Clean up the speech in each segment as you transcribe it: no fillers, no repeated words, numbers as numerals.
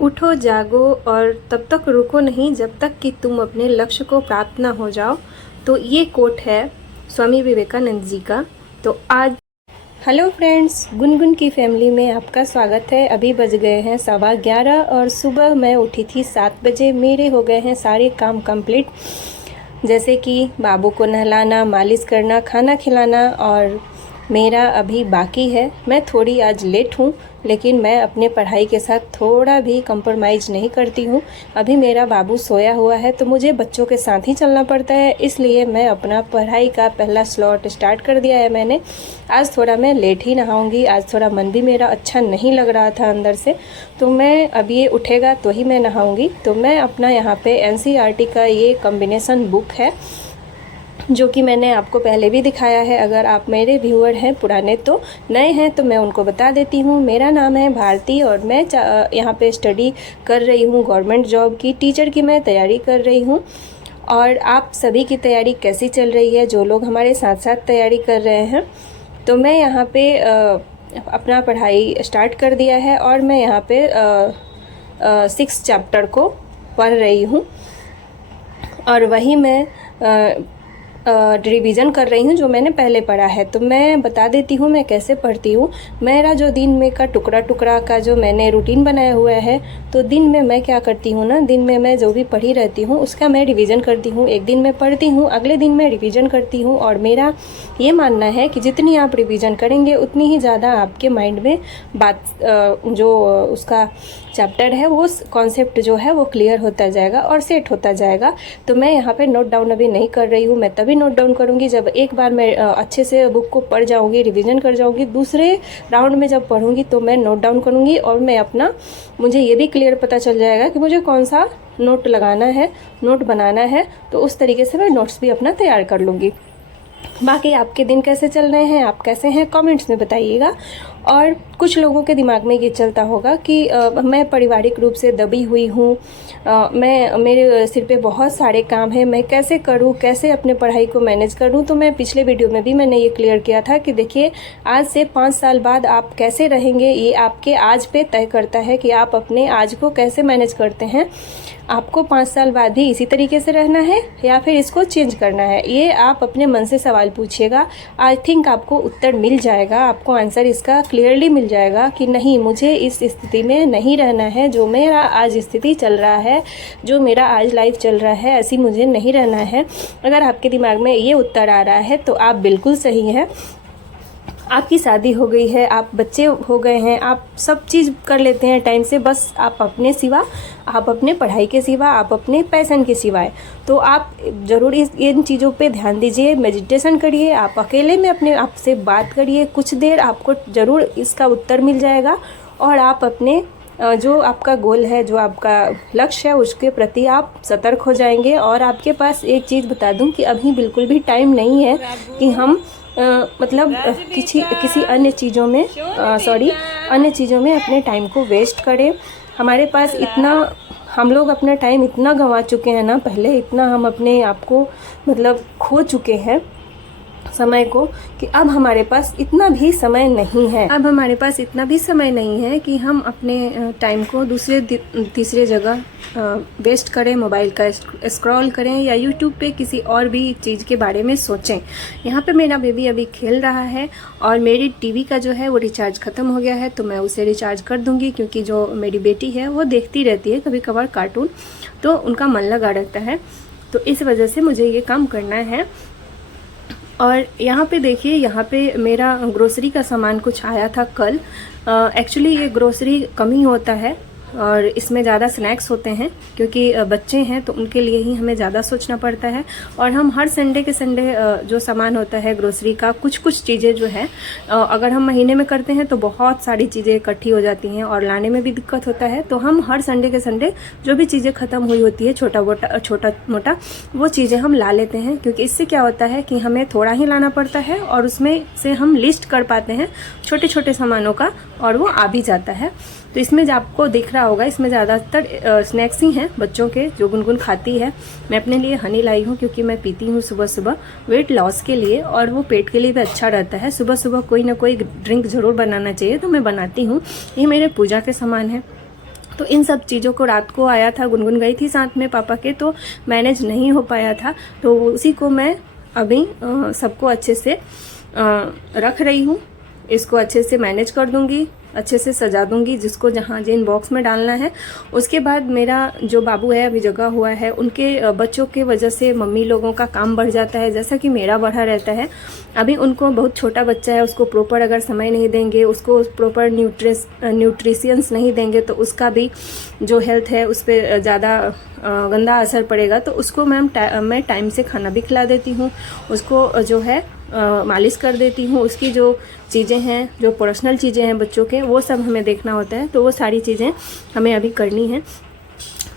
उठो जागो और तब तक रुको नहीं जब तक कि तुम अपने लक्ष्य को प्राप्त ना हो जाओ। तो ये कोट है स्वामी विवेकानंद जी का। तो आज हेलो फ्रेंड्स, गुनगुन की फैमिली में आपका स्वागत है। अभी बज गए हैं 11:15 और सुबह मैं उठी थी 7 बजे। मेरे हो गए हैं सारे काम कंप्लीट, जैसे कि बाबू को नहलाना, मालिश करना, खाना खिलाना, और मेरा अभी बाकी है। मैं थोड़ी आज लेट हूँ, लेकिन मैं अपने पढ़ाई के साथ थोड़ा भी कंप्रोमाइज़ नहीं करती हूँ। अभी मेरा बाबू सोया हुआ है तो मुझे बच्चों के साथ ही चलना पड़ता है, इसलिए मैं अपना पढ़ाई का पहला स्लॉट स्टार्ट कर दिया है मैंने। आज थोड़ा मैं लेट ही नहाऊंगी। आज थोड़ा मन भी मेरा अच्छा नहीं लग रहा था अंदर से, तो मैं अब ये उठेगा तो ही मैं नहाऊंगी। तो मैं अपना यहाँ पे NCERT का ये कॉम्बिनेशन बुक है जो कि मैंने आपको पहले भी दिखाया है। अगर आप मेरे व्यूअर हैं पुराने, तो नए हैं तो मैं उनको बता देती हूँ। मेरा नाम है भारती और मैं यहाँ पे स्टडी कर रही हूँ गवर्नमेंट जॉब की, टीचर की मैं तैयारी कर रही हूँ। और आप सभी की तैयारी कैसी चल रही है, जो लोग हमारे साथ साथ तैयारी कर रहे हैं। तो मैं यहाँ पे अपना पढ़ाई स्टार्ट कर दिया है और मैं यहाँ पे 6 चैप्टर को पढ़ रही हूँ और वही मैं रिवीजन कर रही हूँ जो मैंने पहले पढ़ा है। तो मैं बता देती हूँ मैं कैसे पढ़ती हूँ। मेरा जो दिन में का टुकड़ा टुकड़ा का जो मैंने रूटीन बनाया हुआ है, तो दिन में मैं क्या करती हूँ ना, दिन में मैं जो भी पढ़ी रहती हूँ उसका मैं रिवीजन करती हूँ। एक दिन मैं पढ़ती हूँ, अगले दिन मैं रिवीजन करती हूँ। और मेरा ये मानना है कि जितनी आप रिवीजन करेंगे उतनी ही ज़्यादा आपके माइंड में बात जो उसका चैप्टर है, वो कॉन्सेप्ट जो है वो क्लियर होता जाएगा और सेट होता जाएगा। तो मैं यहाँ पे नोट डाउन अभी नहीं कर रही हूँ। मैं तभी नोट डाउन करूँगी जब एक बार मैं अच्छे से बुक को पढ़ जाऊँगी, रिवीजन कर जाऊँगी। दूसरे राउंड में जब पढ़ूँगी तो मैं नोट डाउन करूँगी और मैं अपना, मुझे ये भी क्लियर पता चल जाएगा कि मुझे कौन सा नोट लगाना है, नोट बनाना है। तो उस तरीके से मैं नोट्स भी अपना तैयार कर लूँगी। बाकी आपके दिन कैसे चल रहे हैं, आप कैसे हैं, कमेंट्स में बताइएगा। और कुछ लोगों के दिमाग में ये चलता होगा कि मैं पारिवारिक रूप से दबी हुई हूँ, मेरे सिर पे बहुत सारे काम हैं, मैं कैसे करूँ, कैसे अपने पढ़ाई को मैनेज करूँ। तो मैं पिछले वीडियो में भी मैंने ये क्लियर किया था कि देखिए, आज से 5 साल बाद आप कैसे रहेंगे ये आपके आज पे तय करता है कि आप अपने आज को कैसे मैनेज करते हैं। आपको 5 साल बाद भी इसी तरीके से रहना है या फिर इसको चेंज करना है, ये आप अपने मन से सवाल पूछिएगा। आई थिंक आपको उत्तर मिल जाएगा, आपको आंसर इसका क्लियरली मिल जाएगा कि नहीं, मुझे इस स्थिति में नहीं रहना है। जो मेरा आज स्थिति चल रहा है, जो मेरा आज लाइफ चल रहा है, ऐसी मुझे नहीं रहना है। अगर आपके दिमाग में ये उत्तर आ रहा है तो आप बिल्कुल सही हैं। आपकी शादी हो गई है, आप बच्चे हो गए हैं, आप सब चीज़ कर लेते हैं टाइम से, बस आप अपने सिवा, आप अपने पढ़ाई के सिवा, आप अपने पैशन के सिवाय। तो आप ज़रूर इन चीज़ों पे ध्यान दीजिए, मेडिटेशन करिए, आप अकेले में अपने आप से बात करिए कुछ देर, आपको ज़रूर इसका उत्तर मिल जाएगा। और आप अपने जो आपका गोल है, जो आपका लक्ष्य है, उसके प्रति आप सतर्क हो जाएंगे। और आपके पास एक चीज़ बता दूं कि अभी बिल्कुल भी टाइम नहीं है कि हम मतलब किसी अन्य चीज़ों में अन्य चीज़ों में अपने टाइम को वेस्ट करें। हमारे पास इतना, हम लोग अपना टाइम इतना गंवा चुके हैं ना, पहले इतना हम अपने आप को मतलब खो चुके हैं समय को, कि अब हमारे पास इतना भी समय नहीं है। अब हमारे पास इतना भी समय नहीं है कि हम अपने टाइम को दूसरे तीसरे जगह वेस्ट करें, मोबाइल का स्क्रॉल करें या यूट्यूब पे किसी और भी चीज़ के बारे में सोचें। यहाँ पे मेरा बेबी अभी खेल रहा है और मेरी टीवी का जो है वो रिचार्ज ख़त्म हो गया है, तो मैं उसे रिचार्ज कर दूँगी, क्योंकि जो मेरी बेटी है वो देखती रहती है कभी कभार कार्टून, तो उनका मन लगा रहता है। तो इस वजह से मुझे ये काम करना है। और यहाँ पे देखिए, यहाँ पे मेरा ग्रोसरी का सामान कुछ आया था कल। एक्चुअली ये ग्रोसरी कम ही होता है और इसमें ज़्यादा स्नैक्स होते हैं, क्योंकि बच्चे हैं तो उनके लिए ही हमें ज़्यादा सोचना पड़ता है। और हम हर संडे के संडे जो सामान होता है ग्रोसरी का, कुछ चीज़ें जो है अगर हम महीने में करते हैं तो बहुत सारी चीज़ें इकट्ठी हो जाती हैं और लाने में भी दिक्कत होता है। तो हम हर संडे के संडे जो भी चीज़ें ख़त्म हुई होती है, छोटा मोटा वो चीज़ें हम ला लेते हैं, क्योंकि इससे क्या होता है कि हमें थोड़ा ही लाना पड़ता है और उसमें से हम लिस्ट कर पाते हैं छोटे छोटे सामानों का, और वो आ भी जाता है। तो इसमें जो आपको दिख रहा होगा, इसमें ज़्यादातर स्नैक्स ही हैं बच्चों के, जो गुनगुन खाती है। मैं अपने लिए हनी लाई हूँ, क्योंकि मैं पीती हूँ सुबह सुबह वेट लॉस के लिए, और वो पेट के लिए भी अच्छा रहता है। सुबह सुबह कोई ना कोई ड्रिंक ज़रूर बनाना चाहिए, तो मैं बनाती हूँ। ये मेरे पूजा के सामान है। तो इन सब चीज़ों को रात को आया था, गुनगुन गई थी साथ में पापा के, तो मैनेज नहीं हो पाया था। तो उसी को मैं अभी सबको अच्छे से रख रही हूँ। इसको अच्छे से मैनेज कर दूंगी, अच्छे से सजा दूंगी, जिसको जहाँ जिन बॉक्स में डालना है। उसके बाद मेरा जो बाबू है अभी जगा हुआ है, उनके बच्चों के वजह से मम्मी लोगों का काम बढ़ जाता है, जैसा कि मेरा बढ़ा रहता है। अभी उनको बहुत छोटा बच्चा है, उसको प्रॉपर अगर समय नहीं देंगे, उसको प्रॉपर न्यूट्रिशियंस नहीं देंगे, तो उसका भी जो हेल्थ है उस पर ज़्यादा गंदा असर पड़ेगा। तो उसको मैं टाइम से खाना भी खिला देती हूँ, उसको जो है मालिश कर देती हूँ। उसकी जो चीज़ें हैं, जो पर्सनल चीज़ें हैं बच्चों के, वो सब हमें देखना होता है। तो वो सारी चीज़ें हमें अभी करनी है।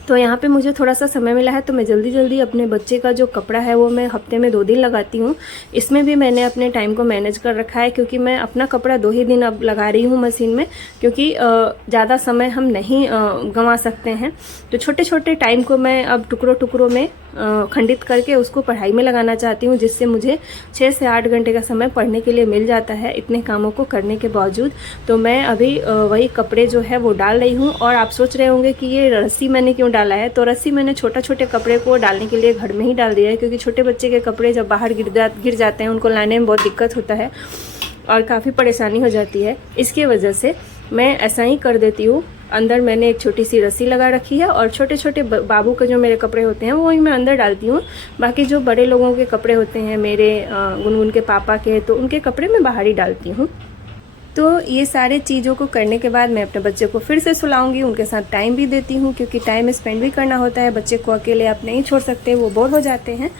तो यहाँ पे मुझे थोड़ा सा समय मिला है, तो मैं जल्दी जल्दी अपने बच्चे का जो कपड़ा है वो मैं हफ्ते में 2 दिन लगाती हूँ। इसमें भी मैंने अपने टाइम को मैनेज कर रखा है, क्योंकि मैं अपना कपड़ा 2 ही दिन अब लगा रही हूँ मशीन में, क्योंकि ज़्यादा समय हम नहीं गंवा सकते हैं। तो छोटे छोटे टाइम को मैं अब टुकड़ों टुकड़ों में खंडित करके उसको पढ़ाई में लगाना चाहती हूँ, जिससे मुझे 6 से 8 घंटे का समय पढ़ने के लिए मिल जाता है, इतने कामों को करने के बावजूद। तो मैं अभी वही कपड़े जो है वो डाल रही हूँ। और आप सोच रहे होंगे कि ये रस्सी मैंने क्यों डाला है, तो रस्सी मैंने छोटे कपड़े को डालने के लिए घर में ही डाल दिया है, क्योंकि छोटे बच्चे के कपड़े जब बाहर गिर जाते हैं, उनको लाने में बहुत दिक्कत होता है और काफ़ी परेशानी हो जाती है। इसके वजह से मैं ऐसा ही कर देती हूँ। अंदर मैंने एक छोटी सी रस्सी लगा रखी है, और छोटे छोटे बाबू के जो मेरे कपड़े होते हैं वो ही मैं अंदर डालती हूँ। बाकी जो बड़े लोगों के कपड़े होते हैं, मेरे गुनगुन के पापा के, तो उनके कपड़े मैं बाहर ही डालती हूँ। तो ये सारे चीज़ों को करने के बाद मैं अपने बच्चे को फिर से सुलाऊंगी, उनके साथ टाइम भी देती हूँ, क्योंकि टाइम स्पेंड भी करना होता है। बच्चे को अकेले आप नहीं छोड़ सकते, वो बोर हो जाते हैं।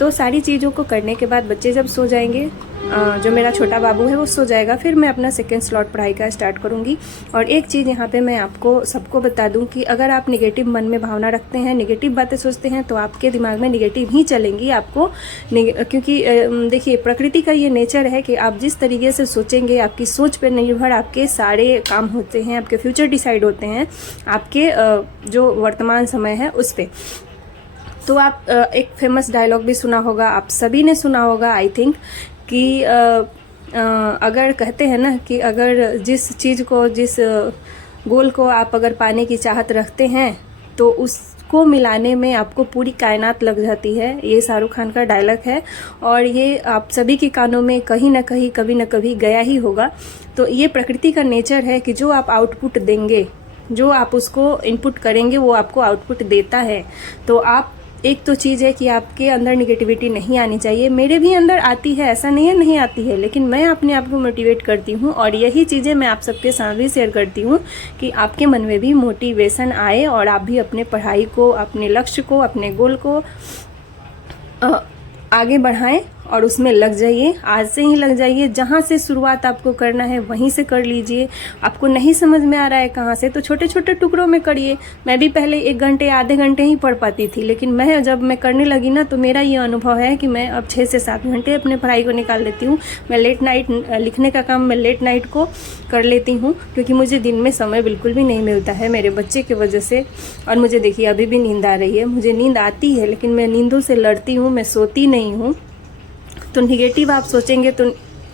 तो सारी चीज़ों को करने के बाद बच्चे जब सो जाएंगे, जो मेरा छोटा बाबू है वो सो जाएगा, फिर मैं अपना सेकेंड स्लॉट पढ़ाई का स्टार्ट करूँगी। और एक चीज़ यहाँ पे मैं आपको सबको बता दूँ कि अगर आप निगेटिव मन में भावना रखते हैं, निगेटिव बातें सोचते हैं, तो आपके दिमाग में निगेटिव ही चलेंगी आपको। क्योंकि देखिए, प्रकृति का ये नेचर है कि आप जिस तरीके से सोचेंगे, आपकी सोच पर निर्भर आपके सारे काम होते हैं, आपके फ्यूचर डिसाइड होते हैं, आपके जो वर्तमान समय है उस पर। तो आप एक फेमस डायलॉग भी सुना होगा, आप सभी ने सुना होगा आई थिंक, कि अगर कहते हैं ना कि अगर जिस चीज़ को, जिस गोल को आप अगर पाने की चाहत रखते हैं, तो उसको मिलाने में आपको पूरी कायनात लग जाती है। ये शाहरुख खान का डायलॉग है, और ये आप सभी के कानों में कहीं ना कहीं, कभी ना कभी गया ही होगा। तो ये प्रकृति का नेचर है कि जो आप आउटपुट देंगे, जो आप उसको इनपुट करेंगे, वो आपको आउटपुट देता है। तो आप, एक तो चीज़ है कि आपके अंदर निगेटिविटी नहीं आनी चाहिए। मेरे भी अंदर आती है, ऐसा नहीं है नहीं आती है, लेकिन मैं अपने आप को मोटिवेट करती हूँ, और यही चीज़ें मैं आप सबके साथ भी शेयर करती हूँ कि आपके मन में भी मोटिवेशन आए, और आप भी अपने पढ़ाई को, अपने लक्ष्य को, अपने गोल को आगे बढ़ाएं और उसमें लग जाइए। आज से ही लग जाइए। जहाँ से शुरुआत आपको करना है वहीं से कर लीजिए। आपको नहीं समझ में आ रहा है कहाँ से, तो छोटे छोटे टुकड़ों में करिए। मैं भी पहले 1 घंटे, आधे घंटे ही पढ़ पाती थी, लेकिन जब मैं करने लगी ना, तो मेरा ये अनुभव है कि मैं अब 6 से 7 घंटे अपने पढ़ाई को निकाल लेती हूँ। मैं लेट नाइट लिखने का काम मैं लेट नाइट को कर लेती हूँ, क्योंकि मुझे दिन में समय बिल्कुल भी नहीं मिलता है मेरे बच्चे की वजह से। और मुझे देखिए अभी भी नींद आ रही है, मुझे नींद आती है, लेकिन मैं नींदों से लड़ती हूँ, मैं सोती नहीं हूँ। तो निगेटिव आप सोचेंगे तो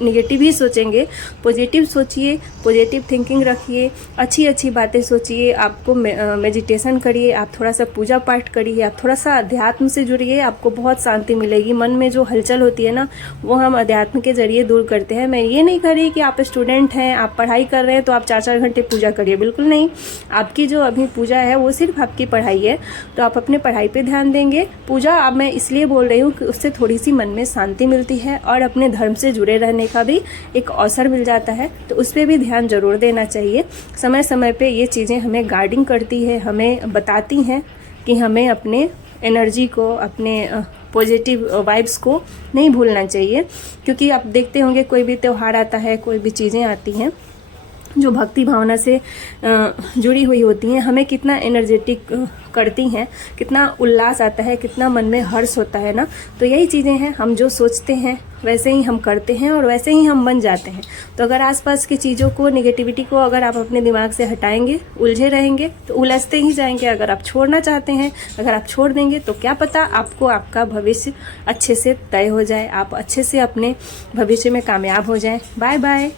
निगेटिव ही सोचेंगे। पॉजिटिव सोचिए, पॉजिटिव थिंकिंग रखिए, अच्छी अच्छी बातें सोचिए। आपको मेडिटेशन करिए, आप थोड़ा सा पूजा पाठ करिए, आप थोड़ा सा अध्यात्म से जुड़िए, आपको बहुत शांति मिलेगी। मन में जो हलचल होती है ना, वो हम अध्यात्म के जरिए दूर करते हैं। मैं ये नहीं कह रही कि आप स्टूडेंट हैं, आप पढ़ाई कर रहे हैं तो आप 4-4 घंटे पूजा करिए, बिल्कुल नहीं। आपकी जो अभी पूजा है वो सिर्फ आपकी पढ़ाई है, तो आप अपने पढ़ाई पर ध्यान देंगे। पूजा अब मैं इसलिए बोल रही हूँ कि उससे थोड़ी सी मन में शांति मिलती है, और अपने धर्म से जुड़े रहने का भी एक अवसर मिल जाता है। तो उस पर भी ध्यान जरूर देना चाहिए। समय समय पे ये चीज़ें हमें गाइडिंग करती है, हमें बताती हैं कि हमें अपने एनर्जी को, अपने पॉजिटिव वाइब्स को नहीं भूलना चाहिए। क्योंकि आप देखते होंगे कोई भी त्यौहार आता है, कोई भी चीज़ें आती हैं जो भक्ति भावना से जुड़ी हुई होती हैं, हमें कितना एनर्जेटिक करती हैं, कितना उल्लास आता है, कितना मन में हर्ष होता है ना। तो यही चीज़ें हैं, हम जो सोचते हैं वैसे ही हम करते हैं, और वैसे ही हम बन जाते हैं। तो अगर आसपास की चीज़ों को, नेगेटिविटी को अगर आप अपने दिमाग से हटाएंगे, उलझे रहेंगे, तो उलझते ही जाएंगे। अगर आप छोड़ना चाहते हैं, अगर आप छोड़ देंगे, तो क्या पता आपको आपका भविष्य अच्छे से तय हो जाए, आप अच्छे से अपने भविष्य में कामयाब हो जाएं। Bye bye.